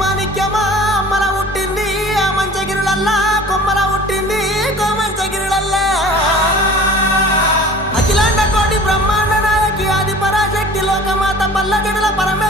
మాణిక్యమా అమ్మల పుట్టింది ఆ మంచగిరులల్లా కొమ్మల పుట్టింది కోమంచగిరులల్లా అఖిలాండ కోటి బ్రహ్మాండ నాయకి ఆది పరాశక్తి లోకమాత పల్లగడుల పరమే